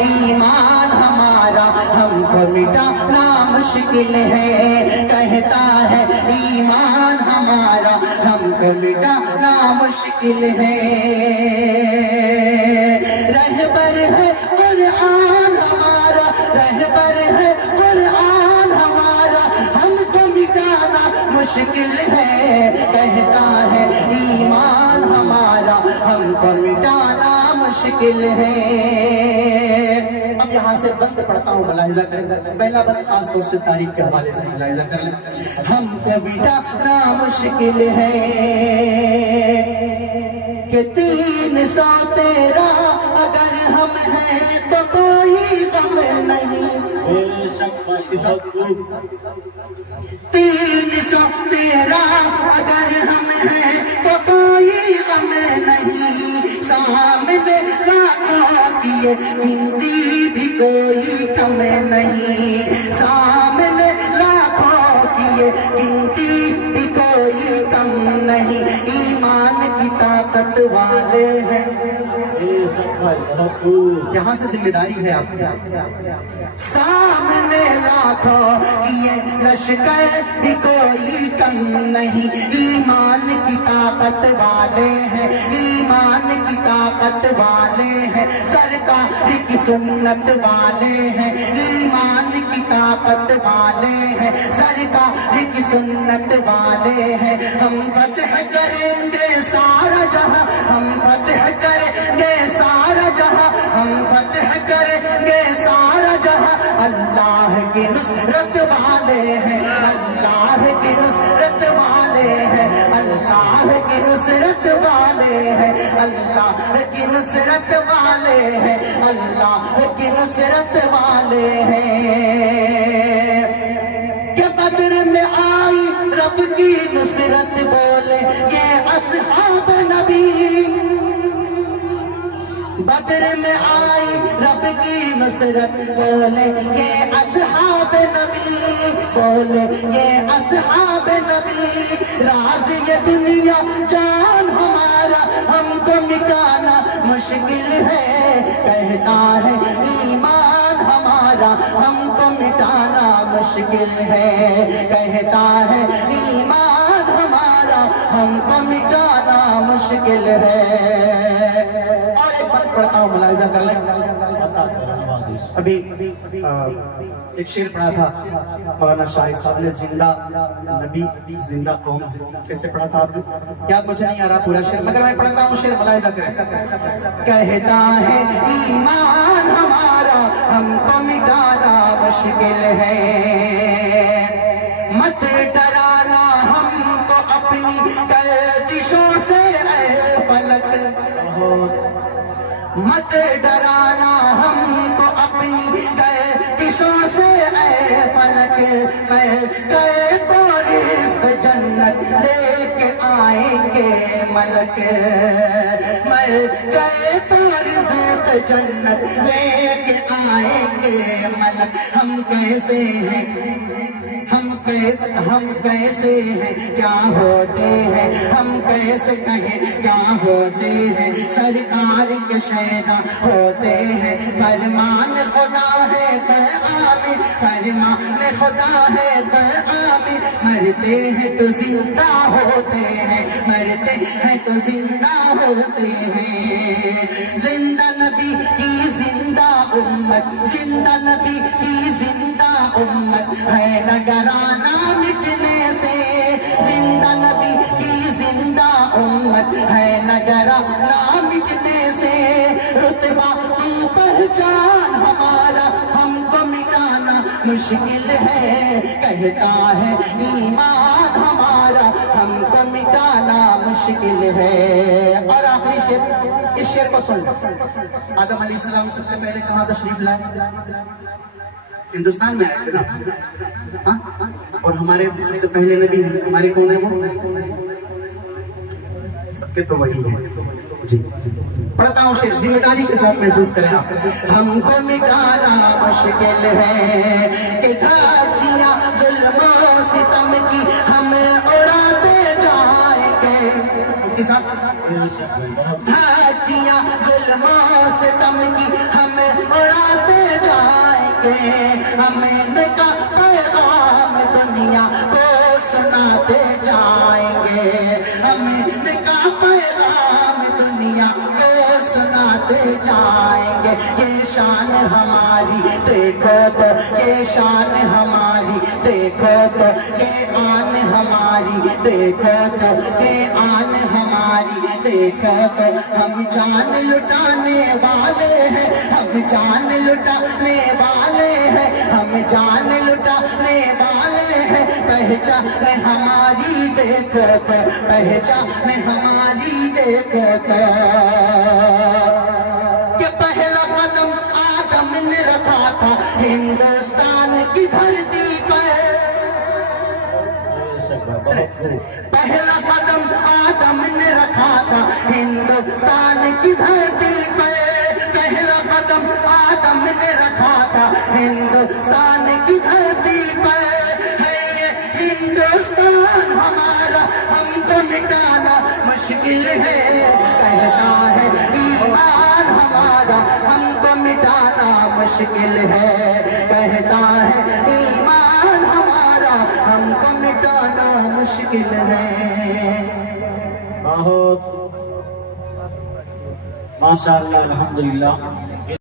ایمان ہمارا ہم کو مٹانا مشکل ہے، کہتا ہے ایمان ہمارا ہم کو مٹانا مشکل ہے۔ رہبر ہے قرآن ہمارا، رہبر ہے قرآن ہمارا، ہم کو مٹانا مشکل ہے، کہتا ہے ایمان ہمارا ہم کو مٹانا مشکل ہے۔ اب یہاں سے بند پڑھتا ہوں، ملاحظہ کریں، پہلا بند خاص طور سے تاریخ کے حوالے سے ملاحظہ کر لیں۔ ہم کو مٹانا مشکل ہے کہ 313 اگر ہم ہیں تو کوئی غم نہیں، 313 اگر ہم ہیں تو کوئی غم نہیں، سامنے لاکھوں کی گنتی بھی کوئی کم نہیں، سامنے لاکھوں کی گنتی بھی کوئی کم نہیں، ایمان کی طاقت والے ہیں۔ یہاں سے ذمہ داری ہے آپ کی، سامنے لاکھوں کی لشکر بھی کوئی کم نہیں، ایمان کی طاقت والے ہیں، ایمان کی طاقت والے ہیں، سرکار کی سنت والے ہیں، ایمان کی طاقت والے ہیں، سرکار کی سنت والے ہیں۔ ہم فتح کریں گے سارا جہاں، ہم فتح کریں گے سارا جہاں، ہم فتح کریں گے سارا جہاں، اللہ کی نصرت والے ہیں، اللہ کی نصرت والے ہیں، اللہ کی نصرت والے ہیں، اللہ کی نصرت والے ہیں، اللہ کی نصرت والے ہیں۔ کہ بدر میں آئی رب کی نصرت بولے یہ اصحاب نبی، بدر میں آئی رب کی نصرت بولے یہ اصحاب نبی، بولے یہ اصحاب نبی، راز یہ دنیا جان ہمارا ہم کو مٹانا مشکل ہے، کہتا ہے ایمان ہمارا ہم کو مٹانا مشکل ہے، کہتا ہے ایمان ہمارا ہم کو مٹانا مشکل ہے۔ اور ایک بات پڑھتا ہوں، ملاحظہ کر لیں، ابھی ایک شعر پڑھا تھا مولانا شاہد صاحب نے، زندہ نبی زندہ قوم، کیسے پڑھا تھا آپ نے؟ یاد مجھے نہیں آ رہا پورا شعر، مگر میں پڑھتا ہوں شعر، ملاحظہ کریں۔ کہتا ہے ایمان ہمارا ہم کو مٹانا مشکل ہے، مت ڈرانا ہم کو اپنی گردشوں سے اے فلک، مت ڈرانا ہم کو اپنی گردشوں سے اے فلک، میں گئے تو رزق جنت لے کے آئیں گے ملک، میں گئے تو رزق جنت لے کے آئیں گے ملک، ہم کیسے ہیں، ہم کیسے ہیں کیا ہوتے ہیں، ہم کیسے کہیں کیا ہوتے ہیں، سرکار کے شیدا ہوتے ہیں، فرمان خدا ہے قیام، فرمان خدا ہے قیام، مرتے ہیں تو زندہ ہوتے ہیں، مرتے ہیں تو زندہ ہوتے ہیں، زندہ نبی کی زندہ امت، زندہ نبی کی زندہ امت ہے نہ ڈرانا مٹنے سے، زندہ نبی کی زندہ امت ہے نہ ڈرانا مٹنے سے، رتبہ تو پہچان ہمارا ہم کو مٹانا مشکل ہے، کہتا ہے ایمان ہمارا ہم کو مٹانا مشکل ہے۔ اور آخری شعر، اس شعر کو سن، آدم علیہ السلام سب سے پہلے کہاں تشریف لائے؟ ہندوستان میں آئے تھے نا، اور ہمارے سب سے پہلے نبی ہمارے کون ہیں؟ وہ سب کے تو وہی ہیں جی۔ پڑھتا ہوں شعر، ذمہ داری کے ساتھ محسوس کریں آپ۔ ہم کو مٹانا مشکل ہے کہ دھاجیاں ظلم و ستم کی ہم اڑاتے جائیں گے، دھاجیاں ظلم و ستم کی ہم اڑاتے کے امین کا پیغام دنیا کو سناتے جائیں گے امین کا پیغام دنیا کو سناتے جائیں گے یہ شان ہماری دیکھو تو یہ شان ہماری دیکھو تو یہ آن ہماری دیکھو تو یہ آن ہماری دیکھو تو ہم جان لٹانے والے ہیں ہم جان لٹانے والے ہیں ہم جان لٹانے والے ہیں پہچان ہماری دیکھو تو پہچان ہماری دیکھو تو کہ پہلا قدم آدم نے رکھا تھا ہندوستان کی دھرتی پر پہلا قدم آدم نے رکھا تھا ہندوستان کی دھرتی پر پہلا قدم آدم نے رکھا تھا ہندوستان کی دھرتی پر ہے یہ ہندوستان ہمارا ہم کو مٹانا مشکل ہے کہتا ہے ایمان ہمارا ہم کو مٹانا مشکل ہے کہتا ہے ایمان ہمارا ہم کو مٹانا مشکل ہے بہت ماشاءاللہ الحمدللہ